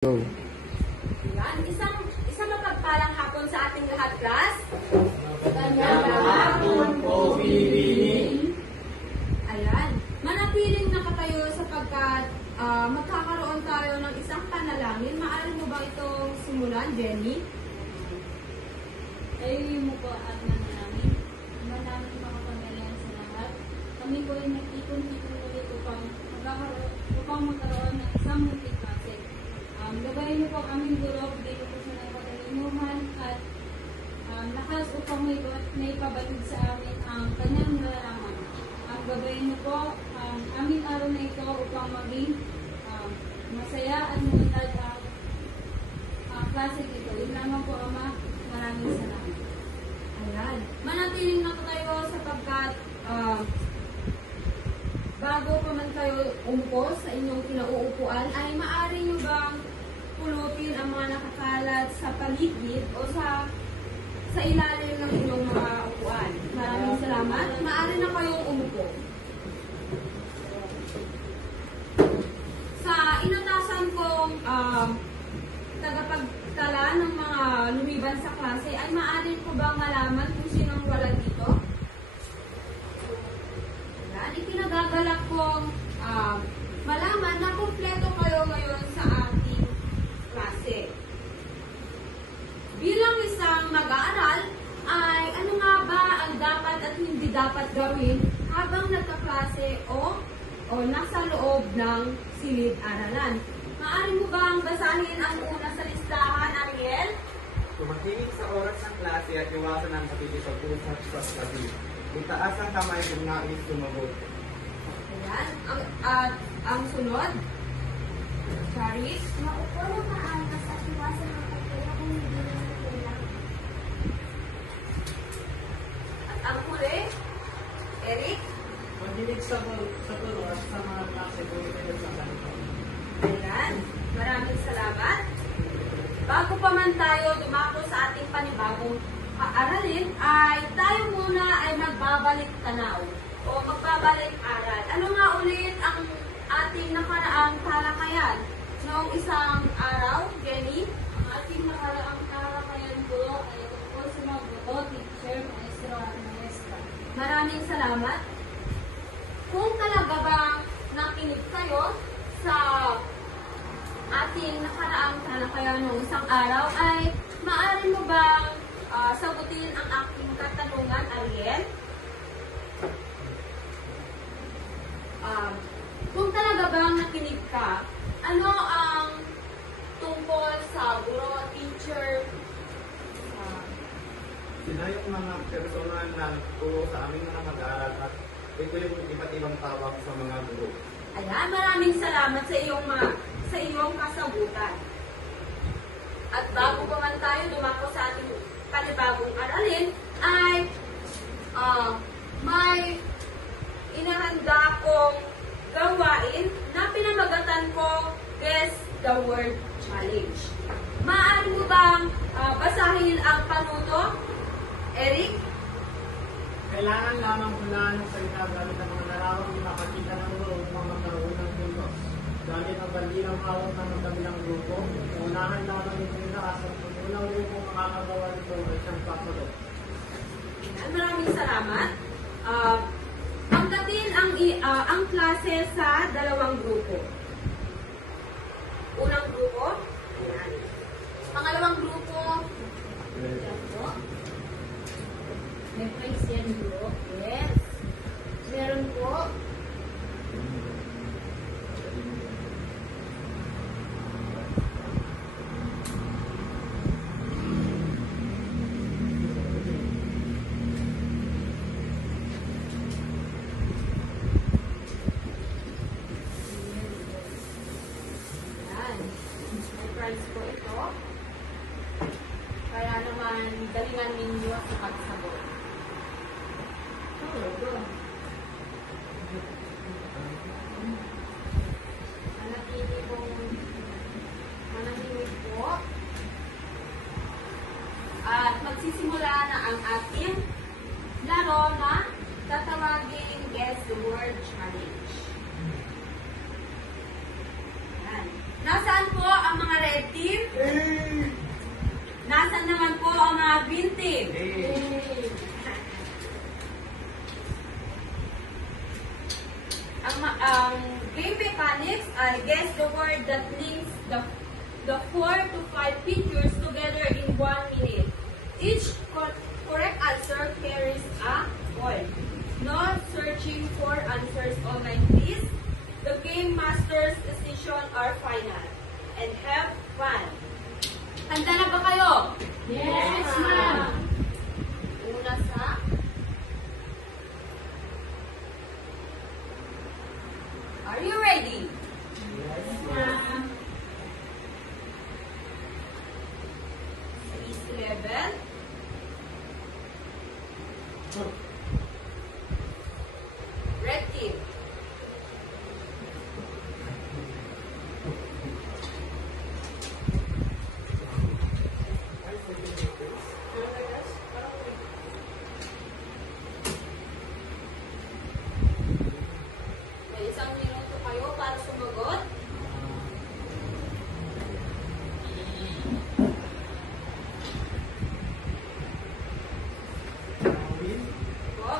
Go. Yan. Isang mapagpalang hapon sa ating lahat, class. Magandang hapon po, Bibi. Ayan. Manatiling nakatayo sapagkat magkakaroon tayo ng isang panalangin. Maaari mo ba itong simulan, Jenny? Ayun mo po at manalangin. Manalangin makapangyarihan sa lahat. Kami po ay nag-ikon-ikon ulit upang magkaroon ng isang munting klase. Gabayan niyo po ang aming guro, bigyan po siya ng katalinuhan at lakas upang may pabatid sa amin ang kanyang nalalaman. Gabayan niyo po ang aming araw na ito upang maging masaya at mamunad ang klase dito. Yun lamang po, Ama. Maraming salamat. Ayan. Manatiling nakatayo sapagkat bago pa man kayo umupo sa inyong kinauupuan, ay maaari nyo bang pulutin ang mga nakakalat sa paligid o sa ilalim ng inyong mga upuan. Maraming salamat. Maaari na kayong umupo. Sa inatasan kong tagapagtala ng mga lumiban sa klase, ay maaari ko bang malaman kung sinong wala dito? Yan. Ikinagagalak kong malaman na kumpleto kayo ngayon sa ating klase. Bilang isang mag-aaral, ay ano nga ba ang dapat at hindi dapat gawin habang nagkaklase o nasa loob ng silid-aralan? Maaari mo bang basahin ang una sa listahan, Ariel? Tumakinig sa oras ng klase at iwasan ang pakikipag-usap sa sabi. Itaas ang kamay kung nais sumagot. Ayan. Ang sunod, Charis. Maupo ng maayos at iwasan ang pagkaya kung hindi naman kailangan. At ang huli, Eric. Makinig sa turo at sa mga klase kung ito sa kanito. Ayan. Maraming salamat. Bago pa man tayo dumako sa ating panibagong aralin, ay tayo muna ay magbabalik tanaw o magbabalik aral. Ano nga ulit ang ating nakaraang talakayan? Noong isang araw, Jenny? Ang ating nakaraang talakayan po ay tungkol sa mga boto, teacher, maestro at maestra. Maraming salamat. Kung talaga bang nakinig kayo sa ating nakaraang talakayan noong isang araw, ay maaari mo bang sagutin ang aking katanungan, Ariel? Kung talaga bang nakinig ka, ano ang tungkol sa guro, teacher? Sila yung mga personal na turo sa aming mga mag-aaral at ito yung iba't ibang tawag sa mga guro. Ayan, maraming salamat sa iyong kasagutan. At bago pa man tayo dumako sa ating panibagong aralin, ay may inahanda kong gawain na pinamagatan ko Guess the Word Challenge. Maaari mo bang basahin ang panuto, Eric? Kailangan lamang hulaan ng salita gamit ang mga larawang makakita ng guro upang magkaroon ng puntos. Gamit ang bandilang hawak ng magkabilang grupo, unahan lamang yung lakas at kung unang grupo makakagawa nito ay siyang pasagot. Maraming salamat. Pagdating ang klase sa dalawang grupo. Unang grupo, ayan. Pangalawang grupo, ayan po. May place yan, bro. Yes. Meron po. Ayan. May prize po ito. Kaya naman, galingan ninyo sa pagsagot. Manahimik po. At magsisimula na ang ating laro na tatawagin Guess the Word Challenge. Yan. Nasaan po ang mga ready? green team. Ang game mechanics ay guess the word that links the 4 to 5 pictures together in 1 minute. Each correct answer carries a point. No searching for answers online, please. The game master's decision are final. And have fun. Handa na ba kayo? Yes, ma'am. Una sa Are you ready? Ma'am. Sa East level. Red team. May 1 minuto kayo para sumagot. Po.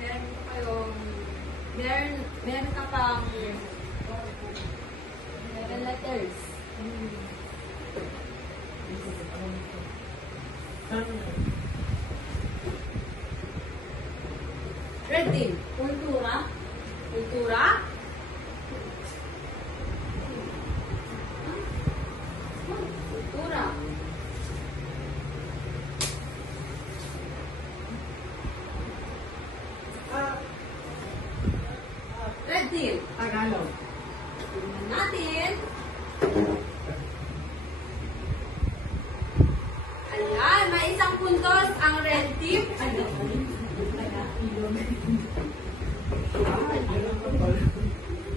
Meron pa kayong meron ka pang 11 letters. Red team. Kultura. Kultura. Kultura. Red team. Tagalog. Tingnan natin. Ayan, may 1 puntos ang red team.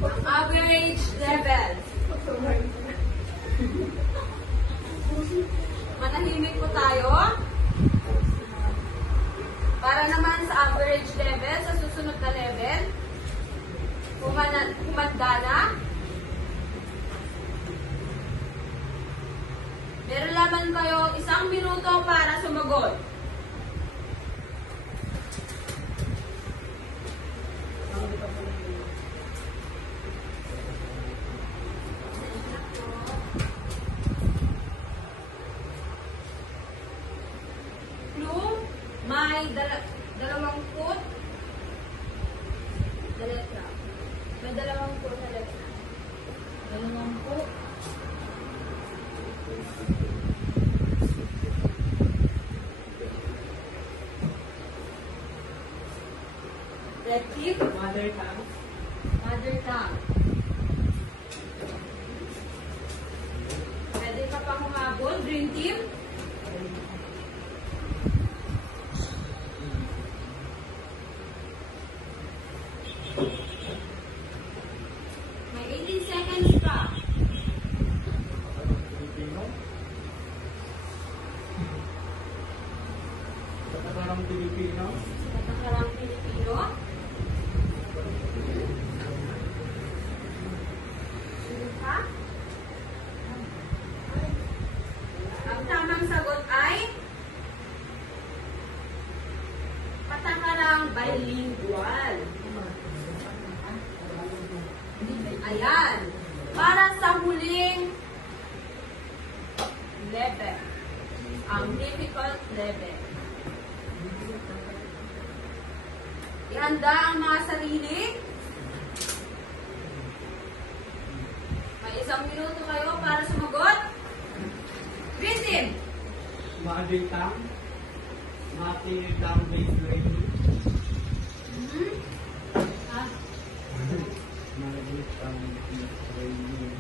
Ang average level. Manahimik po tayo. Para naman sa average level, sa susunod na level, kumanda na. Meron laman kayo 1 minuto para sumagot. Clue, may 20 na letra. May 20 na letra. 20. Red team, Mother tongue. mother tongue. Pwede ka pa humabol, green team. May 18 seconds pa. Filipino. Katakarang Pilipino. Katakarang Pilipino. Sino ka? Ang tamang sagot ay Katakarang bilingual. Ayan. Para sa huling level. Ang difficult level. Ihanda ang mga sarili. May 1 minuto kayo para sumagot. Green team. Mother tongue. Mother tongue based learning. Ah, Mother tongue based learning.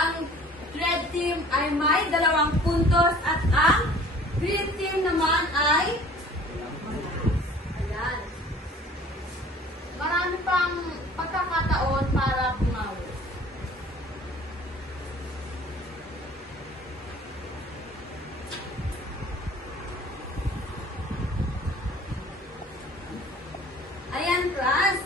ang red team ay may 2 puntos at ang green team naman ay ayan. Marami pang pagkakataon para bumawi. Ayan, class.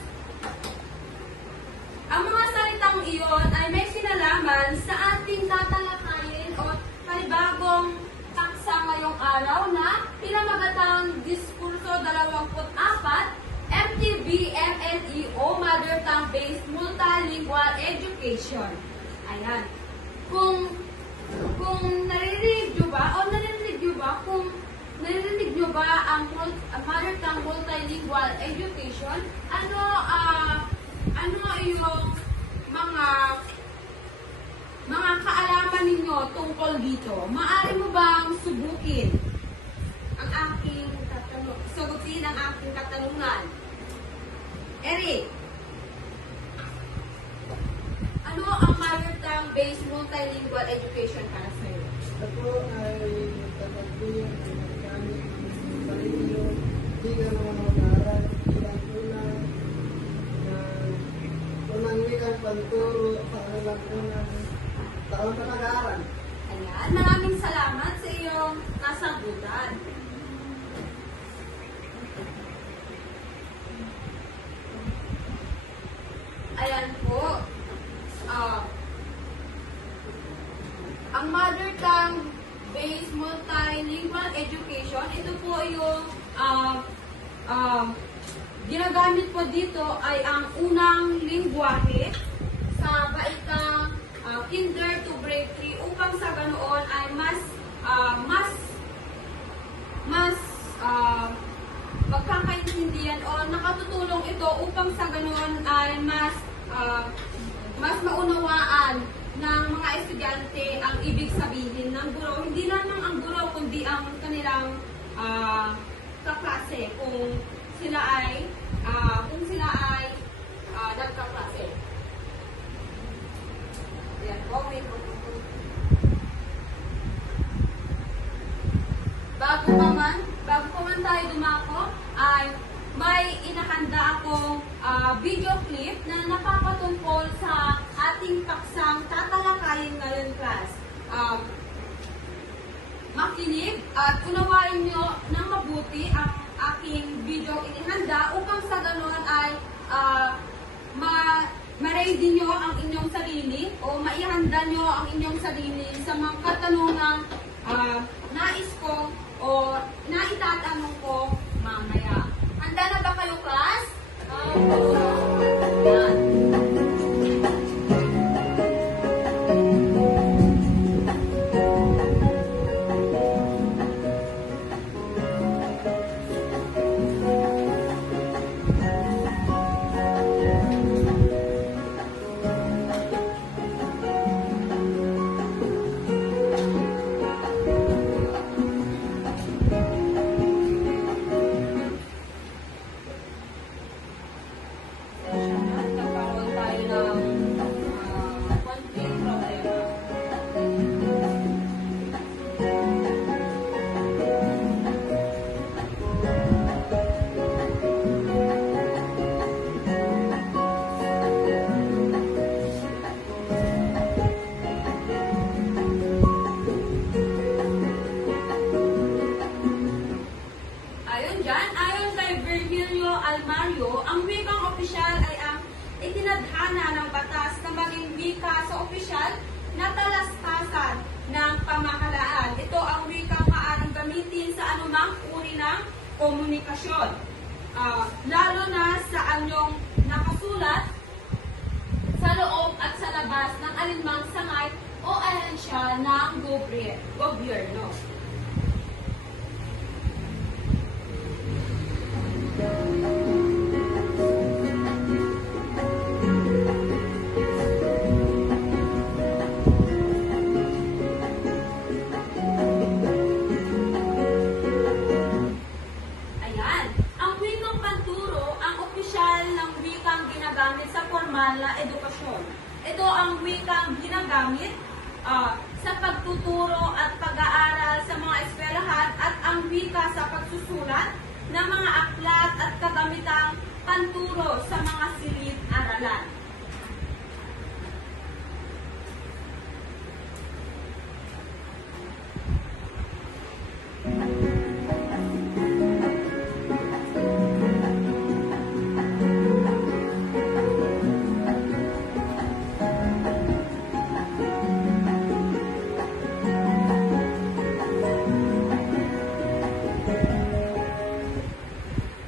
Ang mga salitang iyon ay may kinalaman sa ating tatalakayin o panibagong taksa ngayong araw na pinamagatang Diskurso 24, MTB MNE o Mother Tongue Based Multilingual Education. Ayan. Kung naririnig nyo ba ang Mother Tongue Multilingual Education, ano yung mga kaalaman ninyo tungkol dito? Maaari mo bang subukin ang aking sagutin ang aking katanungan? Eric, ano ang Mother Tongue Based Multilingual Education para sa'yo? Ako ay tatagpuin ang gamit ng sarili yung hindi ka naman mag-aaral bilang unang wikang panturo sa kanilang unang taon na nag-aaral. Ayan, maraming salamat sa iyong kasagutan. Ayan po. Ang Mother Tongue Based Multilingual Education, ito po yung ginagamit po dito ay ang unang lingwahe sa baitang kinder to grade 3 upang sa ganoon ay mas magkakaintindihan o nakatutulong ito upang sa ganoon ay mas maunawaan ng mga estudyante ang ibig sabihin ng guro. Hindi lamang ang guro kundi ang kanilang kaklase kung sila ay nagkaklase. Ayan po, bago pa man tayo dumako, ay may inahanda akong video clip na nakakatungkol sa ating paksang tatalakayin ngayon, class. Makinig at unawain nyo ng mabuti ang aking video inihanda upang sa ganoon ay ma-ready nyo ang inyong sarili o maihanda nyo ang inyong sarili sa mga katanungang nais ko o naitatanong ko mamaya. Handa na ba kayo, class? Yan. Nagkaroon tayo ng konting problema. Ayon kay Virgilio Almario, ang wikang opisyal ay ang itinadhana ng batas na maging wika sa opisyal na talastasan ng pamahalaan. Ito ang wikang maaaring gamitin sa anumang uri ng komunikasyon, lalo na sa anyong nakasulat sa loob at sa labas ng alinmang sangay o ahensya ng gobyerno. Ayan, ang wikang panturo ang opisyal ng wikang ginagamit sa formal na edukasyon. Ito ang wikang ginagamit sa pagtuturo at pag-aaral sa mga eskwelahan at ang wika sa pagsusulat ng mga aklat at kagamitang panturo sa mga silid-aralan.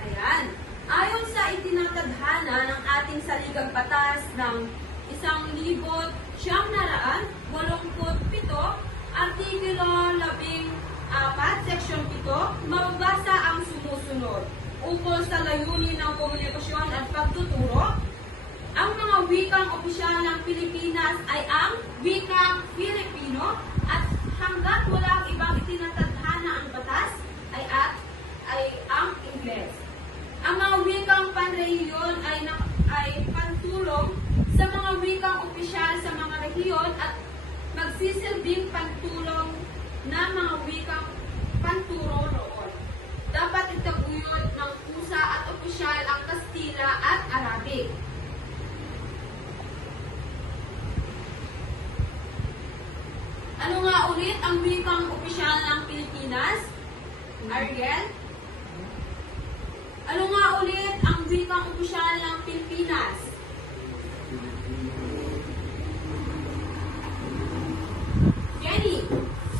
Ayan. Ayon sa itinatadhana ng ating saligang batas ng 1987, Artikulo 14, Seksyon 7, mababasa ang sumusunod. Ukol sa layunin ng komunikasyon at pagtuturo, ang mga wikang opisyal ng Pilipinas ay ang wikang Filipino at hanggat walang ibang itinatadhana ang batas ay ang Ingles. Ang mga wikang panrehiyon ay pantulong sa mga wikang opisyal sa mga rehiyon at magsisilbing pantulong ng mga wikang panturo roon. Dapat itaguyod ng pusa at opisyal ang Kastila at Arabic. Ano nga ulit ang wikang opisyal ng Pilipinas? Ariel? Ano nga ulit ang wikang opisyal ng Pilipinas? Jenny?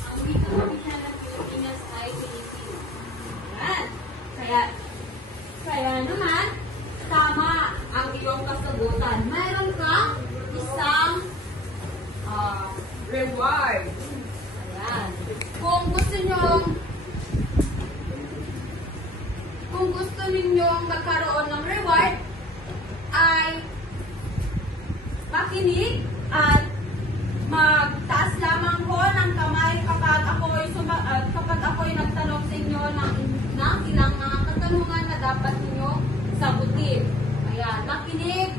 Ang wikang opisyal ng Pilipinas ay Filipino. Yan. Kaya naman, tama ang iyong kasagutan. Mayroon kang isang reward. Ayan. Kung gusto ninyong magkaroon ng reward, ay makinig at magtaas lamang ho ng kamay kapag ako'y nagtanong sa inyo ng ilang mga katanungan na dapat ninyo sagutin. Ayan, makinig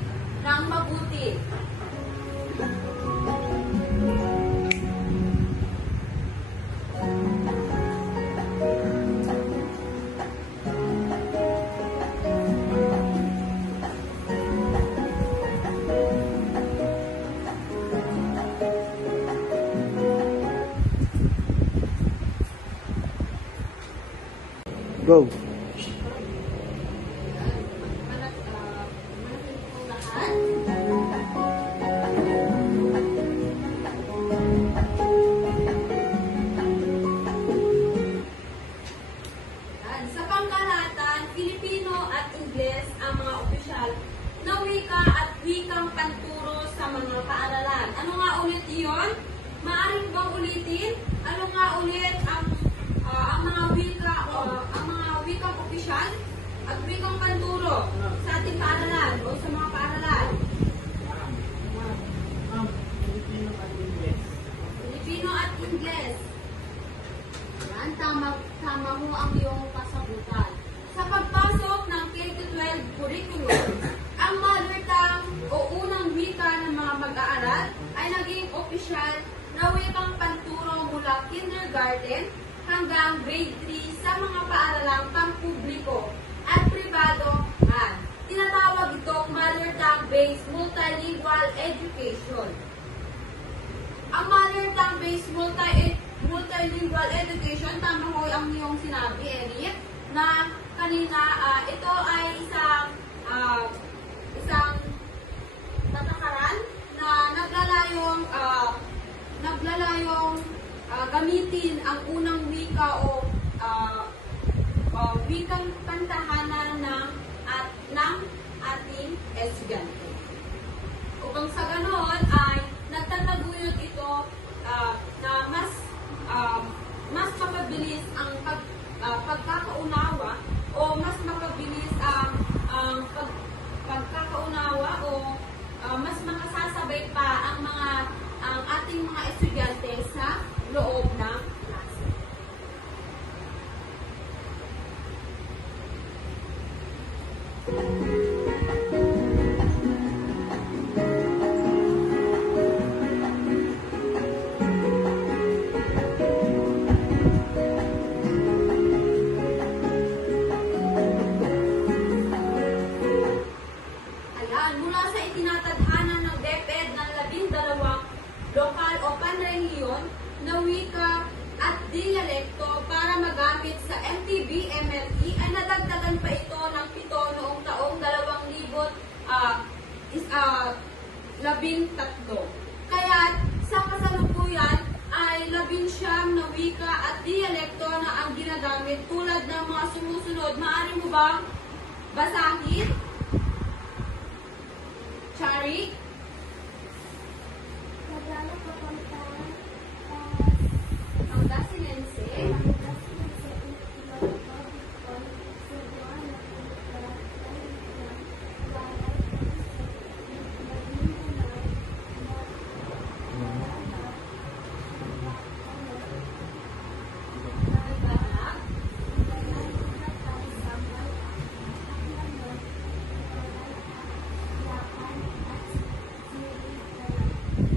ng mabuti. Go! Sa pangkalahatan, Filipino at Ingles ang mga opisyal na wika at wikang panturo sa mga paaralan. Ano nga ulit iyon? Maaari bang ulitin? Ano nga ulit ang mga wikang opisyal at wikang panturo sa ating paaralan o sa mga paaralan? Filipino at Ingles. Filipino at Ingles. Yan, tama mo ang iyong kasagutan. Sa pagpasok ng K-12 curriculum, ang mother tongue o unang wika ng mga mag-aaral ay naging opisyal na wikang panturo mula kindergarten hanggang grade 3 sa mga paaralang pampubliko at pribado at tinatawag itong mother tongue-based multilingual education. Ang mother tongue-based multilingual education, tama ho ang iyong sinabi, Eric, na kanina ito ay isang patakaran na naglalayong gamitin ang unang wika o wikang pantahanan ng ating estudyante. Upang sa ganon ay nagtataguyod ito na mas mapabilis ang pagkakaunawa o mas mapabilis ang pagkakaunawa o mas makasasabay pa ang ating mga estudyante sa loob ng klase. 13. Kaya sa kasalukuyan ay 19 na wika at dialekto na ang ginagamit tulad ng mga sumusunod. Maaari mo bang basahin? Chari? Tagalog, Kapampangan, Pangasinense? Pangasinan sa Ilocos, Bicol, Cebuano, Barangay, Nagbanak?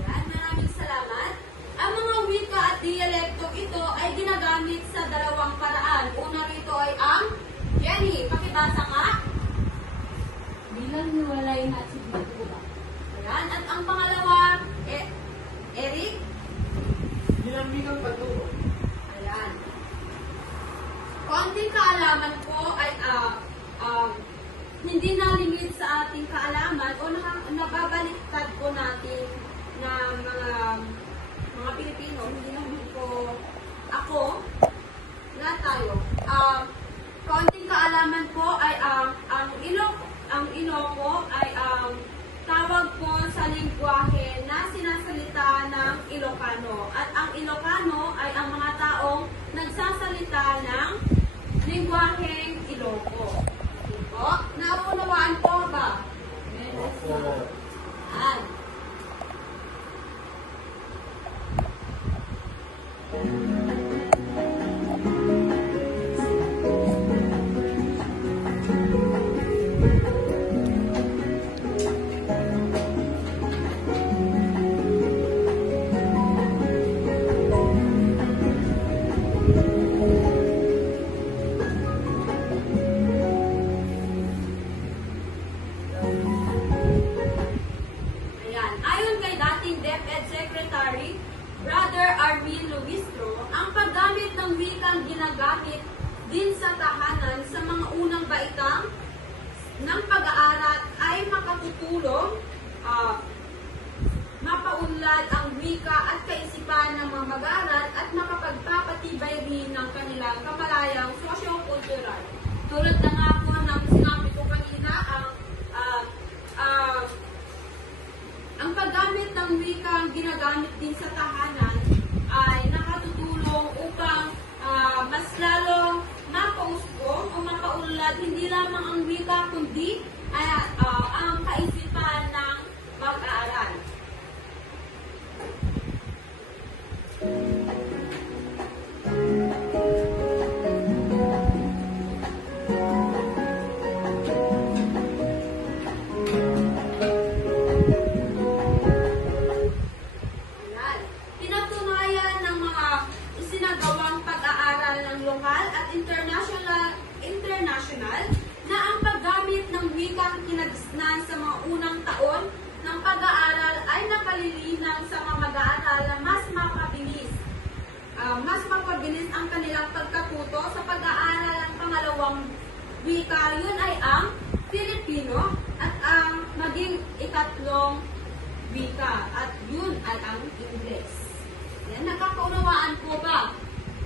Yan, maraming salamat. Ang mga wika at dialekto ito ay ginagamit sa dalawang paraan. Una rito ay ang Jenny, pakibasa nga. Bilang hiwalay na siguro. Ayan, at ang pangalawa, Eric. Bilang wikang pagturo. Ayan. Konting kaalaman ko ay hindi na limit sa ating kaalaman o nababaliktad po natin na mga Pilipino, hindi naman po ako, na tayo. Konting kaalaman po ay ang Iloco ay tawag po sa lingwahe na sinasalita ng Ilocano. At ang Ilocano ay ang mga taong nagsasalita ng lingwaheng Iloco. Po, naunawaan po ba? Opo. Yan. Ayan. Ayon kay dating DepEd Secretary, Brother Armin Luistro, ang paggamit ng wikang ginagamit din sa tahanan sa mga unang baitang ng pag-aaral ay makatutulong mapaunlad ang wika at kaisipan ng mga mag-aaral at makapagpapatibay rin ng kanilang kamalayang socio-cultural. Tulad na nga po ng sinabi ko kanina, ang paggamit ng wika ginagamit din sa tahanan ay nakatutulong upang mas lalong mapausbong o mapaunlad hindi lamang ang wika kundi ang kaisipan ng mag-aaral. Ayan. Pinatunayan ng mga isinagawang pag-aaral ng lokal at international na ang paggamit ng wikang kinagisnan sa mga unang taon ng pag-aaral ay napalilinang sa mga mag-aaral na mas mapabilis ang kanilang pagkatuto sa pag-aaral ng pangalawang wika. Yun ay ang Filipino at ang maging ikatlong wika at yun ay ang Ingles. Yan, nakakaunawaan po ba?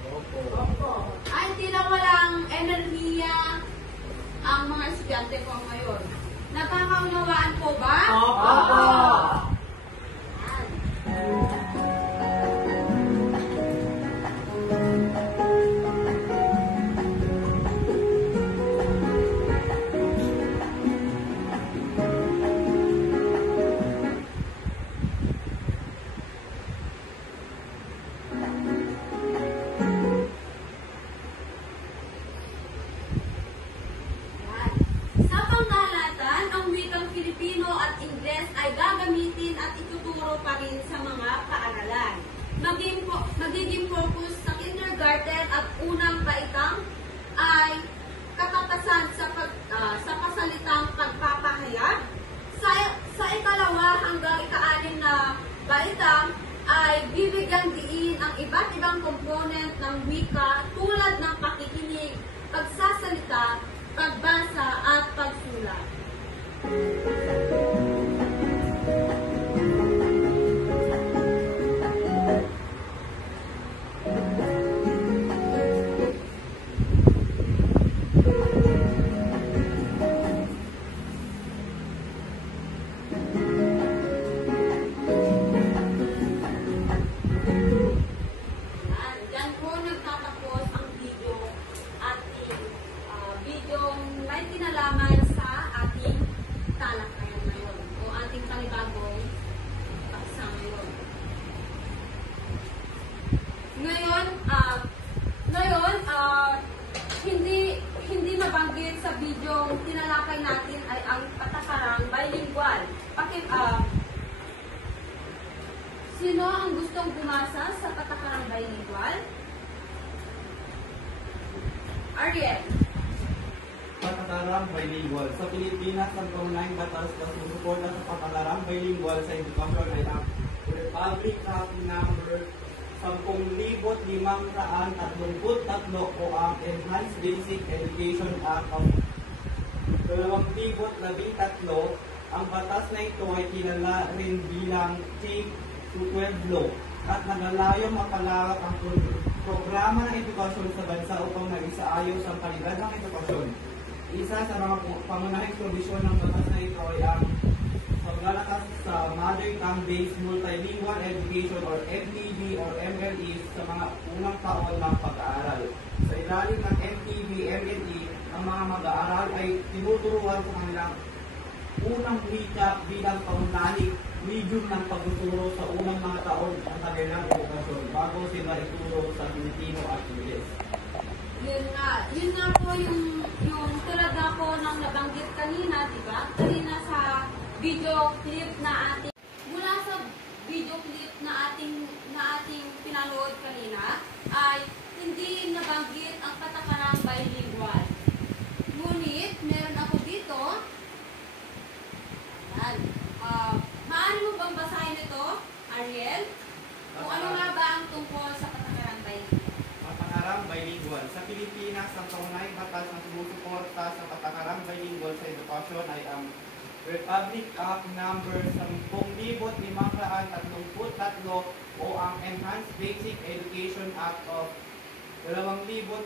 Opo. Opo. Ay, hindi lang walang enerhiya ang mga estudyante ko ngayon. Nakakaunawaan po ba? Opo. Yan. Yan. Sa pangkalahatan, ang wikang Filipino at Ingles ay gagamitin at ituturo pa rin sa mga paaralan. Magiging focus sa kindergarten at unang baitang ay katatasan sa pasalitang pagpapahayag. Sa ikalawa hanggang ika-anim na baitang ay bibigyan diin ang iba't ibang komponent ng wika tulad ng pakikinig, pagsasalita, pagbasa at pagsulat. sa video tinalakay natin ay ang patakarang bilingual. Sino ang gustong bumasa sa patakarang bilingual? Ariel. Patakarang bilingual. Sa Pilipinas, ang kaunahing batas na sumusuporta sa patakarang bilingual sa edukasyon ay ang Republic Act Number 10,533 o ang Enhanced Basic Education Act of 2013. Ang batas na ito ay kilala rin bilang K-12 law at naglalayong mapalawak ang programa ng edukasyon sa bansa upang maisaayos ang kalidad ng edukasyon. Isa sa mga pangunahing provisyon ng batas na ito ay ang paglalakas sa Mother Tongue-Based Multilingual Education or MTB or MLE sa mga unang taon ng pag-aaral. Sa ilalim ng MTB, MLE, ang mga mag-aaral ay tinuturuan sa kanilang unang wika bilang paunahing medium ng pagtuturo sa unang mga taon ng kanilang edukasyon bago sila ituro sa Filipino at Ingles. Yun nga po yung tulad na po ng nabanggit kanina, di ba? Kanina sa video clip na ating, mula sa video clip na ating pinanood kanina, ay hindi nabanggit ang patakarang bilingual. Ngunit, meron ako dito, ayan, maaari mo bang basahin ito, Ariel? Kung ano nga ba ang tungkol sa patakarang bilingual? Patakarang bilingual. Sa Pilipinas, ang kaunahing batas na sumusuporta sa patakarang bilingual sa edukasyon ay ang Republic Act Number 10,533 o ang Enhanced Basic Education Act of 2013.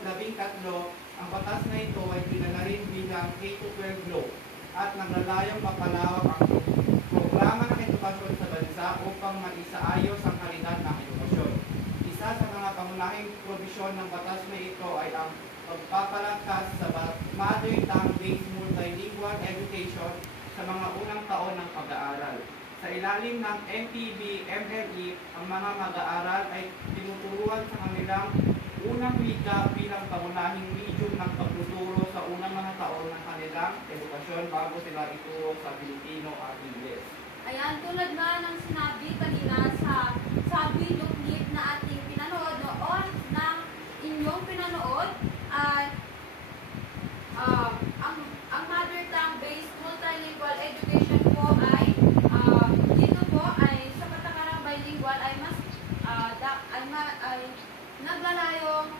Ang batas na ito ay kilala rin bilang K-12 law at naglalayong mapalawak ang programa ng edukasyon sa bansa upang maisaayos ang kalidad ng edukasyon. Isa sa mga pangunahing probisyon ng batas na ito ay ang pagpapalakas sa Mother Tongue-Based Multilingual Education sa mga unang taon ng pag-aaral. Sa ilalim ng MTB, MLE, ang mga mag-aaral ay tinuturuan sa kanilang unang wika bilang pangunahing medium ng pagtuturo sa unang mga taon ng kanilang edukasyon bago sila ituro sa Filipino at Ingles. Ayan, tulad ba ng sinabi kanina sa video clip na ating pinanood noon ng inyong pinanood ay ang mother tongue-based multilingual education po ay dito po ay sa patakarang bilingual ay mas naglalayong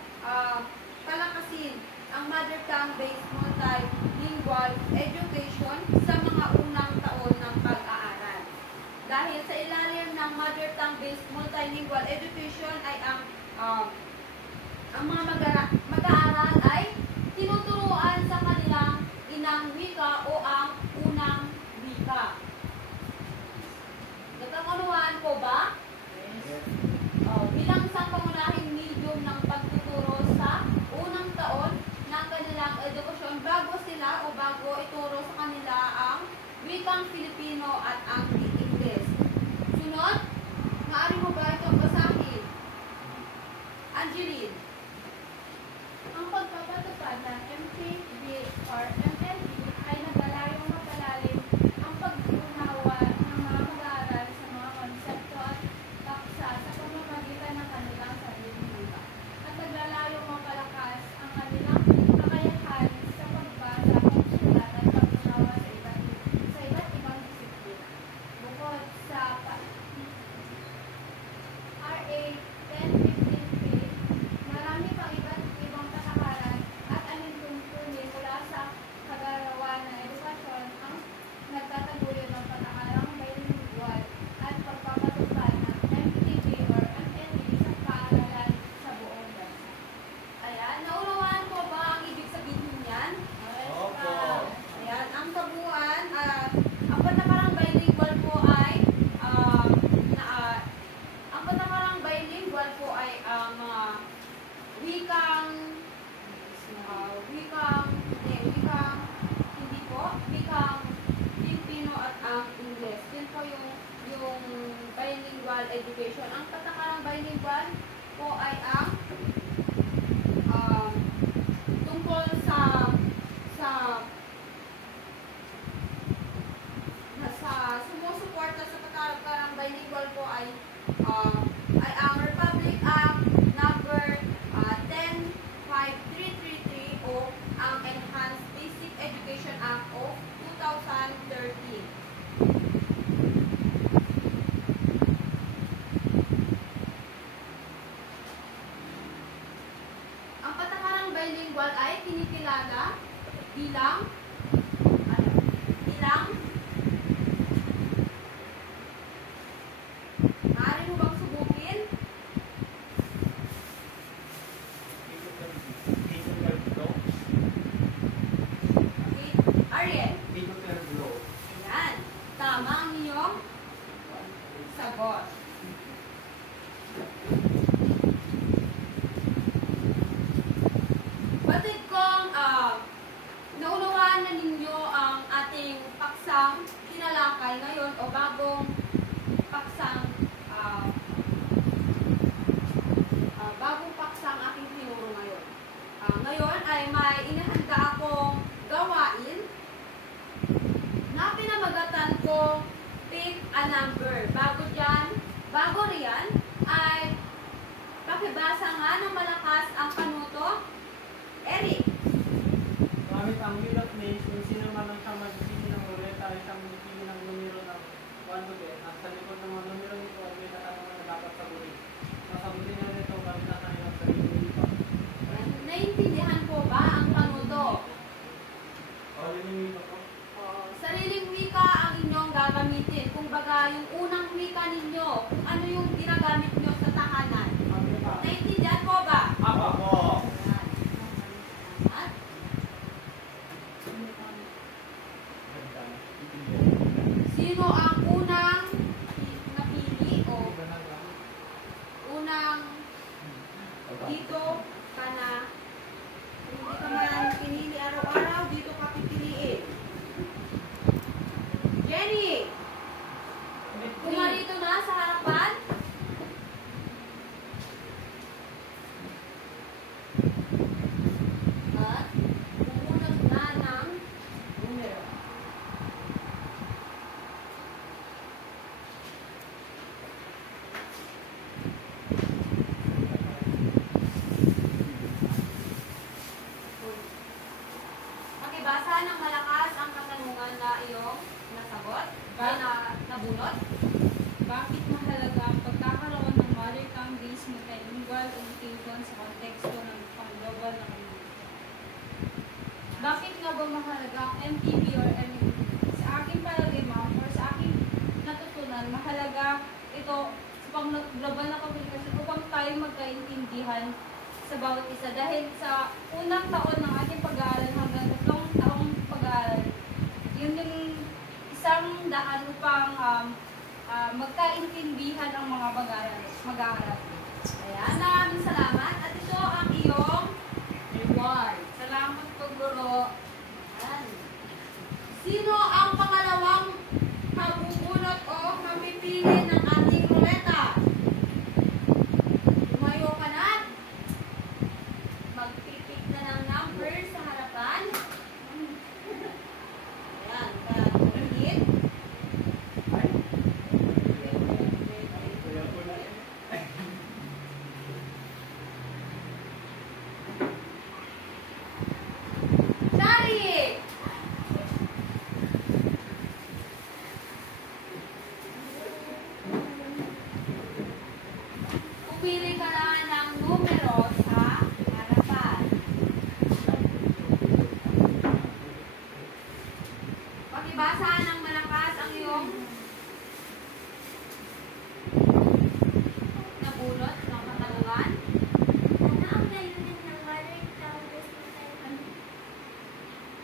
palakasin ang mother tongue-based multilingual education sa mga unang taon ng pag-aaral. Dahil sa ilalim ng mother tongue-based multilingual education ay ang mga mag-aaral ay tinuturuan sa kanilang inang wika o ang unang wika. Nagkakanuhan po ba? Bilang isang pangunahing medium ng pagtuturo sa unang taon ng kanilang edukasyon bago sila o bago ituro sa kanila ang wikang Filipino at ang Ingles. Sunod, maaari mo ba itong basahin? Angeline. Ang pagpapatupad ng MTB or MLE ay naglalayong mapalalim ang pag-unawa ng mga mag-aaral sa mga konsepto at paksa sa pamamagitan ng kanilang sariling wika at naglalayong mapalakas ang kanilang kakayahan sa pagbasa, pagsulat at pag-unawa sa iba't ibang disiplina. Bukod sa RA 1015P, marami pang iba't ibang patakaran at alintuntunin mula sa kagarawan ng edukasyon ang nagtataguyod ng patakarang bilingual at pagpapatupad ng MTB or MLE sa paaralan sa buong bansa. Ayan, naunawaan po ba ang ibig sabihin niyan? Opo. Ayan, ang kabuuan, ang patakarang bilingual po ay ang patakarang bilingual po ay mga wikang Filipino at ang Ingles. Yun po yung bilingual education. Ang patakarang bilingual po ay ang tungkol sa bilingual ay kinikilala bilang ano? Bilang maaari mo bang subukin? Okay. Ariel. Ayan. Tama ang iyong sagot. Batid kong naunawaan na ninyo ang ating paksang tinalakay ngayon o bagong paksang bagong paksang aking tinuro ngayon. Ngayon ay may inihanda akong gawain na pinamagatan ko pick a number. Bago riyan ay pakibasa nga ng malakas ang panuto. Eric. Gamit ang wheel of maze, kung sino man ang kamagpili ng ruleta ay siyang pili ng numero ng 1 to 10. At sa likod ng mga numero nito ay may katanungan na dapat sagutin. Masagutin niyo nito gamit ang kanilang sarili nito. Naintindihan po ba ang panuto? Nito po. Sariling wika ang inyong gagamitin. Kung baga, yung unang wika ninyo, kung ano yung ginagamit nyo sa tahanan. Naintindihan po ba? Apa po. At sino ang unang napili o unang dito ka na hindi ka man pinili araw-araw, dito ka pipiliin. Jenny! Pumarito na sa harapan. At pumunod na ng numero. Pakibasa ng malakas ang katanungan na iyong nasagot, ay nabunot. Bakit mahalaga ang pagkakaroon ng mother tongue-based multilingual education sa konteksto ng pang-global na komunidad? Bakit nga ba mahalaga ang MTV or MEV? Sa aking palagay, ma'am, or sa aking natutunan, mahalaga ito sa pang-global na komunikasyon upang tayo magkaintindihan sa bawat isa. Dahil sa unang taon ng ating pag-aaral hanggang 3 taong pag-aaral, yun yung isang daan upang magkaintindihan ang mga mag-aaral. Ayan, maraming salamat. At ito ang iyong reward. Salamat po, guro. Ayan. Sino ang pangalawang mabubunot o mamipili ng ating ruleta? Tumayo ka na. Magpipik na ng number sa harapan. Ayan, kahit. Shari! Pumili ka na ng numero sa harapan. Pakibasa ng malakas ang iyong nabunot ng katanungan. Ano ang layunin ng mother tongue-based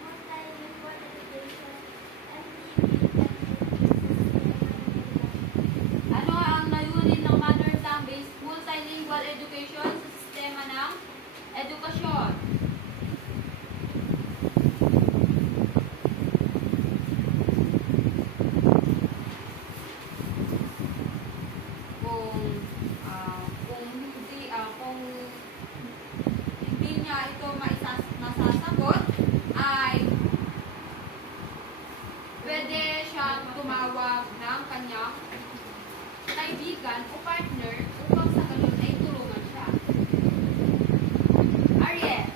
multilingual education Ano ang layunin ng mother tongue-based multilingual education sa sistema ng edukasyon? Kung hindi niya ito masasagot, ay pwede siyang tumawag ng kanyang kaibigan o partner upang sa ganun ay tulungan siya. Ariel,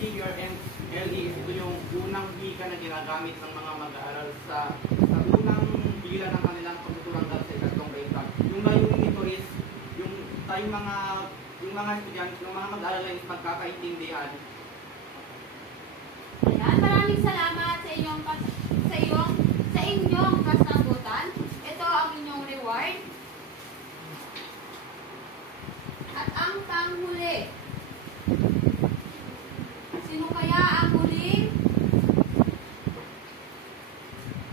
NTV or MLE, ito yung unang wika na ginagamit ng mga mag-aaral sa unang bilang ng kanilang pagtuturang sa ikatlong grade camp. Yung layunin nito is yung tayong mga estudyante, yung mga mag-aaral is magkakaintindihan. Ayan, maraming salamat sa inyong kasagutan. Ito ang inyong reward. At ang panghuli. Sino kaya ang huling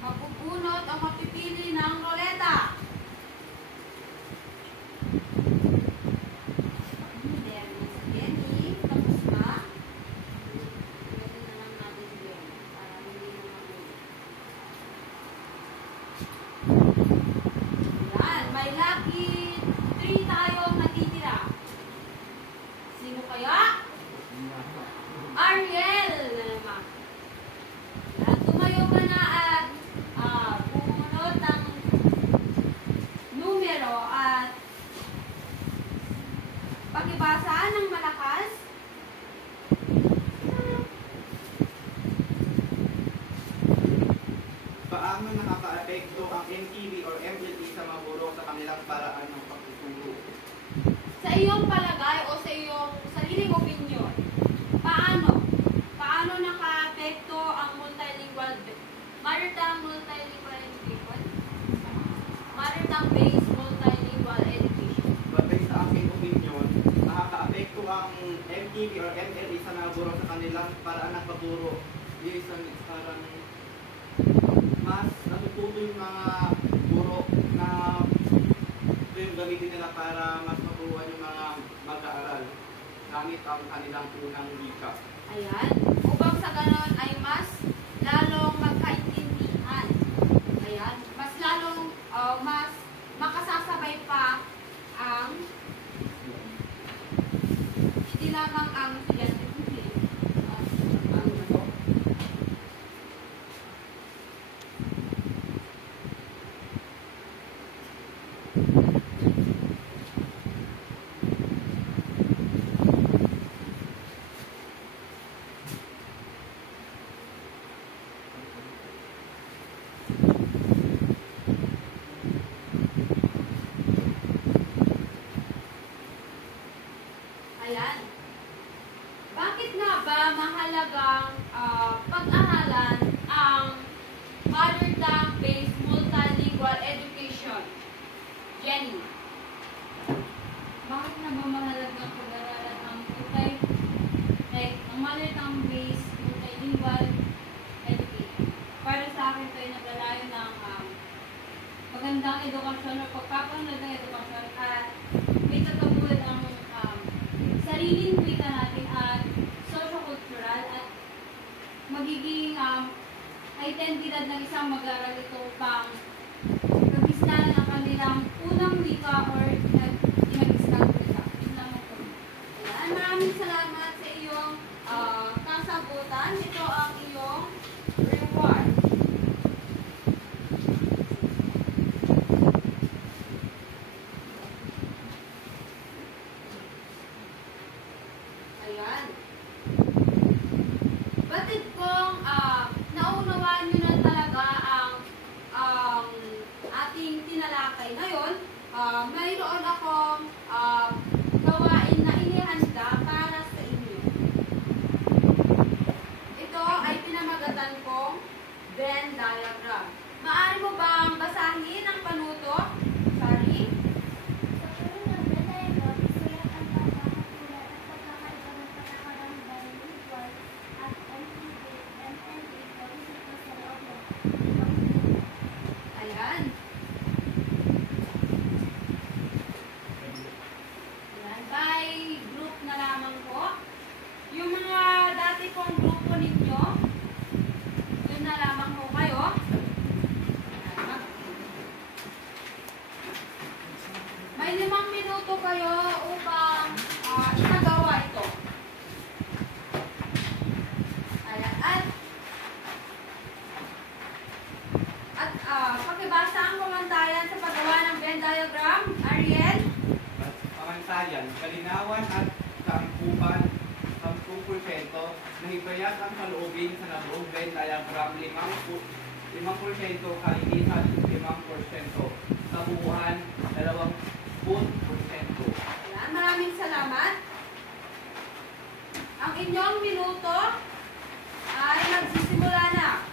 mapupunot o mapipili ng roleta? Jenny, tapos ba? Pwede na lang natin si Jenny para hindi na mahuli. Yan, may lucky 3 tayong natitira. Sino kaya? Ariel na naman. Yan, tumayo ka na at pumunot ng numero at pakibasa ng malakas. Paano nakaka-apekto ang NTV or MLE sa mga guro sa kanilang paraan ng pagtuturo? Sa iyong palagay o sa iyong sariling opinion, paano naka-apekto ang mother tongue multilingual education? Mother tongue based multilingual education. Based sa aking opinion, nakaka-apekto ang MTV or MLE sa mga guro sa kanilang paraan ng pagturo. Yes, parang mas natututo yung mga guro na ito yung gamitin nila para mas maturuan yung mga mag-aaral gamit ang kanilang unang wika. Ayan. Upang sa ganon ay mas lalong magkaintindihan. Ayan. Mas lalong, mas makasasabay pa ang hindi lamang ang estudyante kundi ang guro. Ayan. Bakit nga ba mahalagang pag-aralan ang mother tongue-based multilingual education? Jenny. Bakit na ba mahalagang pag-aralan ang mother tongue-based multilingual education? Para sa akin, ito ay naglalayo ng magandang edukasyon o pagpapanunod ng edukasyon at may katagulad ang sariling wika natin at socio-cultural at magiging identidad ng isang mag-aaral ito pang kagisnan ang kanilang unang wika or inagisnan wika. Yun lang po. Ayan. Maraming salamat sa iyong kasagutan. Ito ang iyong reward. Ayan. Batid kong naunawaan nyo na talaga ang ating tinalakay ngayon. Mayroon akong gawain na inihanda para sa inyo. Ito ay pinamagatan kong Venn diagram. Maaari mo bang basahin ang panuto? Sorry. Sa puro ng Venn diagram, isulat ang pagkakatulad at pagkakaiba ng patakaran ng bilingual at MTV, MLE, gawin ito sa loob ng ibang grupo. Ayan. Ayan. By group na lamang po. Yung mga dati pong grupo ninyo, yun na lamang po kayo. Ayan. May 5 minuto kayo upang isagawa ito. Ayan. At Nahipayat ang kaloob sa nabuong Venn diagram 5% kalinisan 5%. Sa buuan 20%. Ayan, maraming salamat. Ang inyong minuto ay magsisimula na.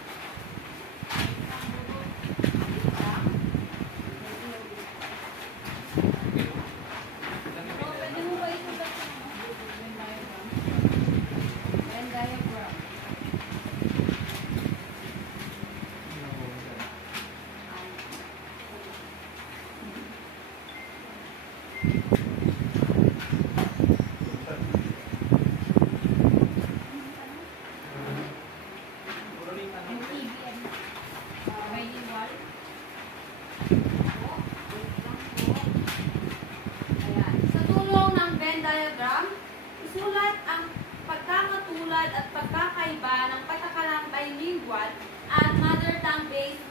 Pwede mo ba isulat sa Venn diagram? Venn diagram. MTBM. Bilingual. Ayan. Sa tulong ng Venn diagram, isulat ang pagkakatulad at pagkakaiba ng patakalang bilingual at mother tongue-based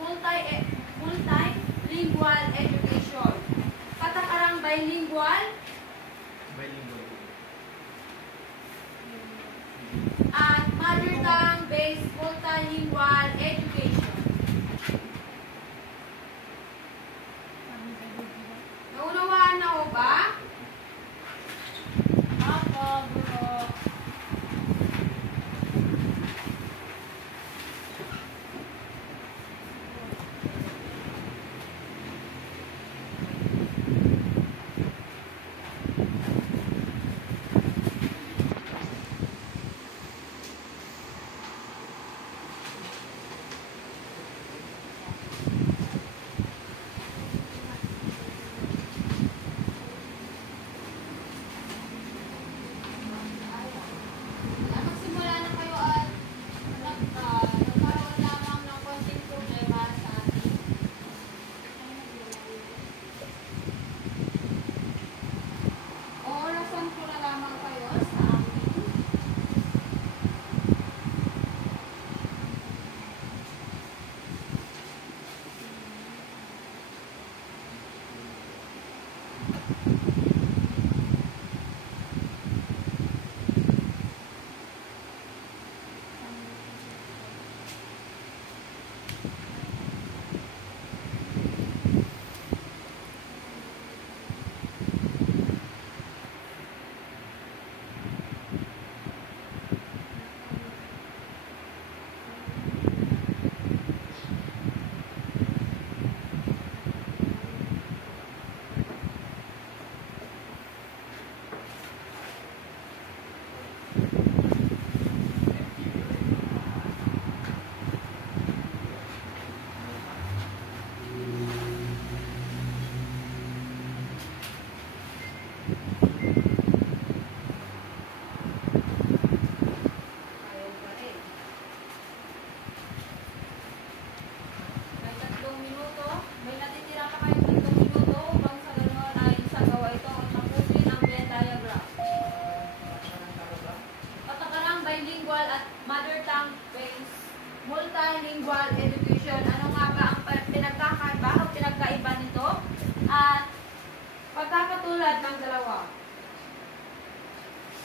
multilingual education. Patakarang bilingual at mother tongue-based multilingual education. Naunawaan na ho ba? Ako, guro. Magsimula na kayo at nagkaroon lamang ng konting problema sa ating orasan ko na lamang kayo sa ating ayaw pa rin. May 3 minuto. May natitira pa kayong 3 minuto upang sa ganoon ay isagawa ito at tapusin ang Venn diagram. Patakarang bilingual at mother tongue-based multilingual education. Ano nga ba ang pinagkakaiba o pinagkaiba nito? At pagkakatulad ng dalawa.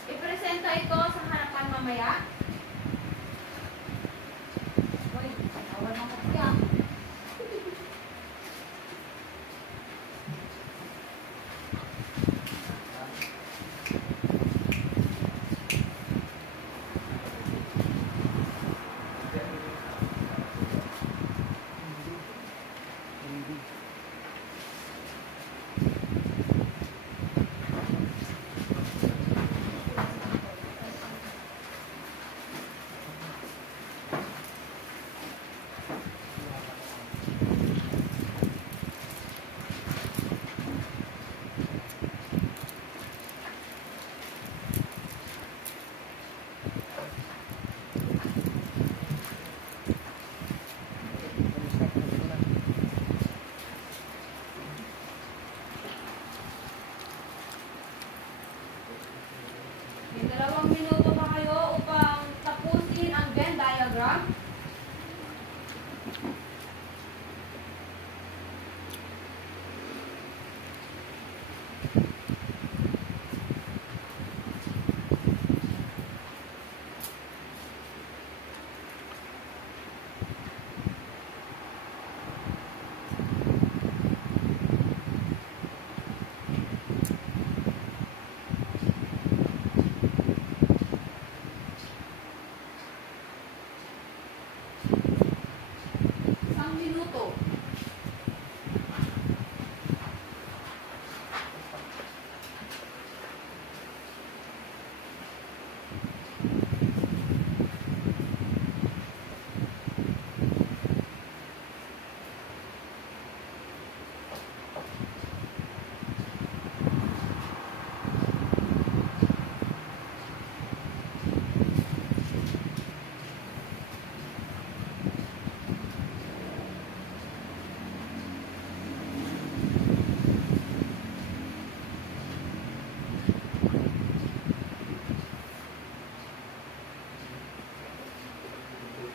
Ipresenta ito sa harapan mamaya. Uy, awal ng kopya.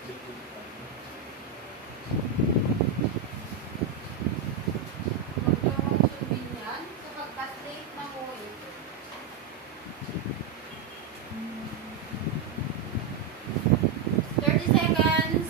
Magdawang sundin yan sapagkat late na po ito. Seconds.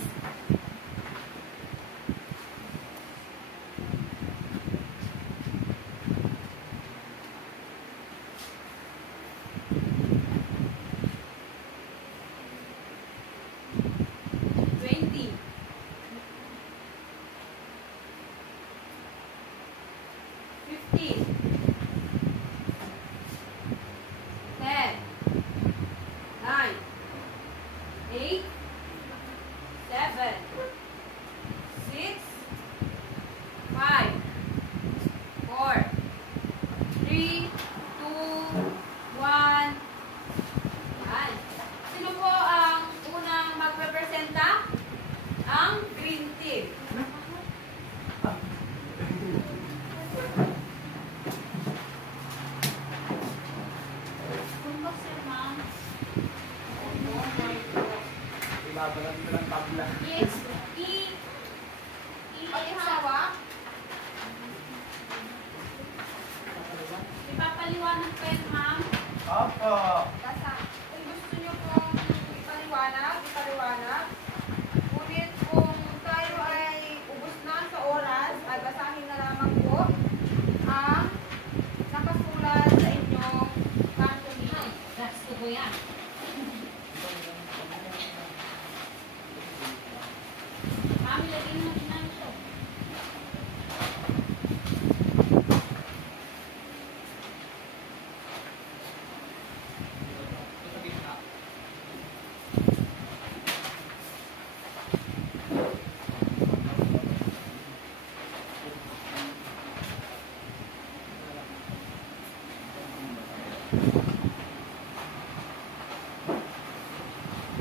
Ibabalat ko lang tabla. Yes. Ihawak. Ipapaliwanag ko yan, ma'am. Opo. Basta, kung gusto nyo pong ipaliwanag. Ngunit kung tayo ay ubos na sa oras, ay basahin na lamang po ang nakasulat sa inyong kanto nito. Gasto ko yan. Mami, lagyan natin na ito.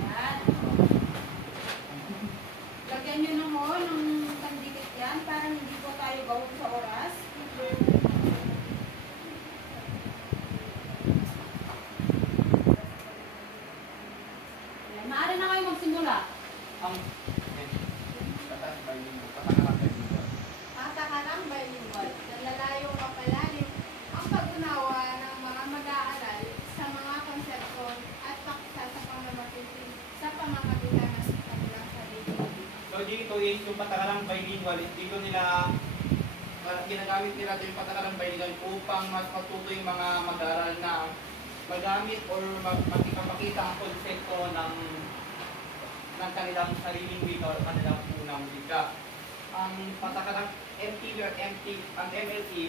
Yan. Lagyan nyo na ho ng pandikit yan para hindi po tayo gawin sa oras. Yan. Maaari na kayo magsimula. Ang patakaran. Patakarang bilingual, nalalayo mapalalim ang pag-unawa ng mga mag-aaral sa mga konsepto at paksa sa pamamagitan sa pamamagitan ng kanilang sarili. So dito is yung patakarang bilingual, dito nila Ginagamit nila ito yung patakaran bilingual upang mas matuto yung mga mag-aaral na magamit or makita ang konsepto ng kanilang sariling wika o kanilang unang wika. Ang patakarang MTV or MLE,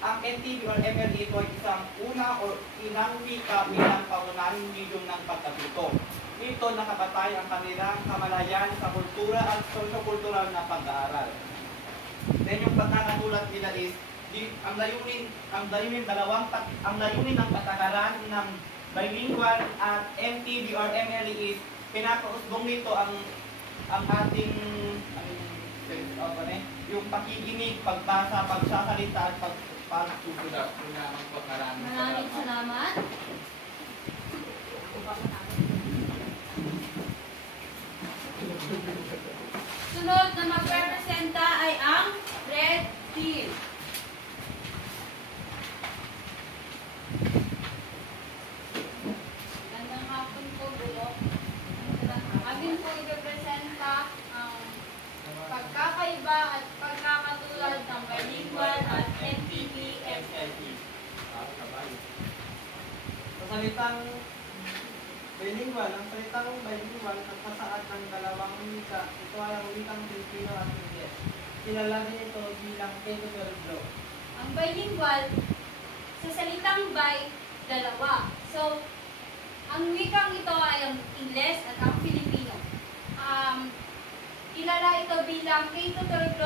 ang MTV or MLE ito ay isang una o inang wika bilang pangunahing medium ng pagkatuto. Ito nakabatay ang kanilang kamalayan sa kultura at sosyo-kultural na pag-aaral. Then yung pagkakatulat nila is ang layunin ng patakaran ng bilingual at MTV or MLE is pinapausbong nito ang ating yung pakikinig, pagbasa, pagsasalita at pagsusulat. Maraming salamat. Sunod na magrepresenta ay ang red team. Gandang hapon po, Bulok. Amin po irepresenta ang pagkakaiba at pagkakatulad ng bilingual at MTV MLE. Sa salitang bilingual, ang salitang bilingual ang kasaad ng dalawang wika. Ito ay ang wikang Pilipino at Ingles. Kilala din ito bilang K-12 Ang bilingual, sa salitang bi, dalawa. So, ang wikang ito ay ang Ingles at ang Filipino. Kilala ito bilang K-12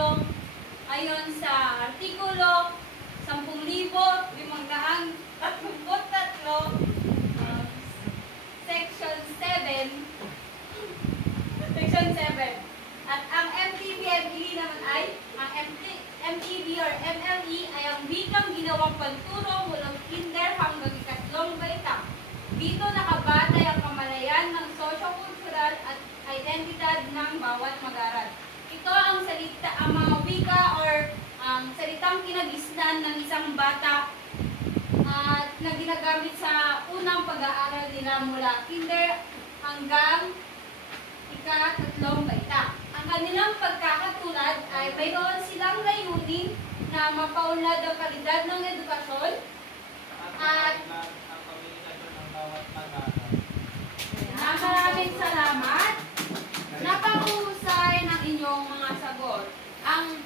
ayon sa Artikulo 10,533, Section 7. At ang MTV-MLE naman ay, ang MTV or MLE ay ang wikang ginawang panturo mula kinder hanggang ikatlong baitang. Dito nakabatay ang kamalayan ng socio-cultural at identidad ng bata at na ginagamit sa unang pag-aaral nila mula kinder hanggang ika-3 baita. Ang kanilang pagkakatulad ay mayroon silang layunin na mapaunlad ang kalidad ng edukasyon at maraming salamat. Napakahusay ng inyong mga sagot. Ang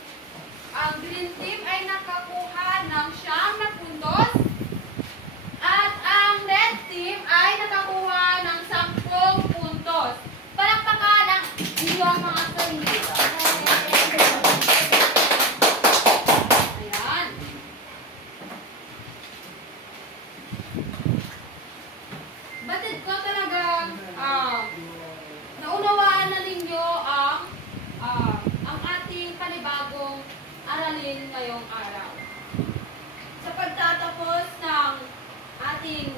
Green Team ay nakakuha ng 9 puntos at ang Red Team ay nakakuha ng 10 puntos. Palakpakan ang inyong mga sarili. Ayan. Batid ko talagang naunawaan na ninyo ang ating panibagong aralin ngayong araw. Sa pagtatapos ng ating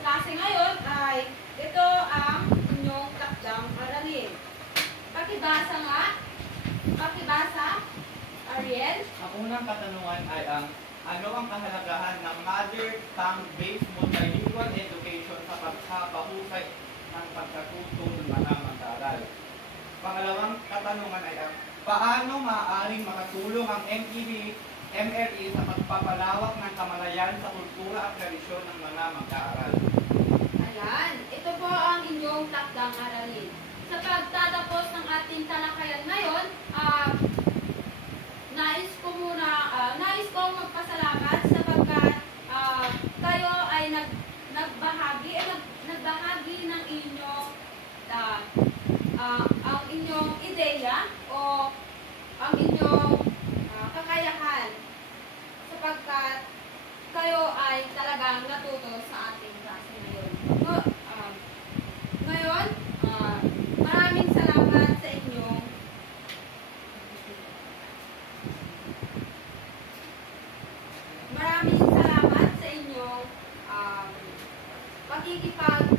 klase ngayon ay ito ang inyong takdang aralin. Pakibasa nga. Pakibasa, Ariel. Ang unang katanungan ay ano ang kahalagahan ng mother tongue-based multilingual education sa pagkakahusay ng pagkatuto ng mga mag-aaral? Pangalawang katanungan ay paano maaaring makatulong ang MLE sa pagpapalawak ng kamalayan sa kultura at tradisyon ng mga mag-aaral? Ayan, ito po ang inyong takdang aralin. Sa pagtatapos ng ating talakayan ngayon, nais kong magpasalamat sapagkat kayo ay nagbahagi ng inyong ang inyong ideya o ang inyong kakayahan sapagkat kayo ay talagang natuto sa ating klase ngayon. Ngayon, maraming salamat sa inyong pakikipag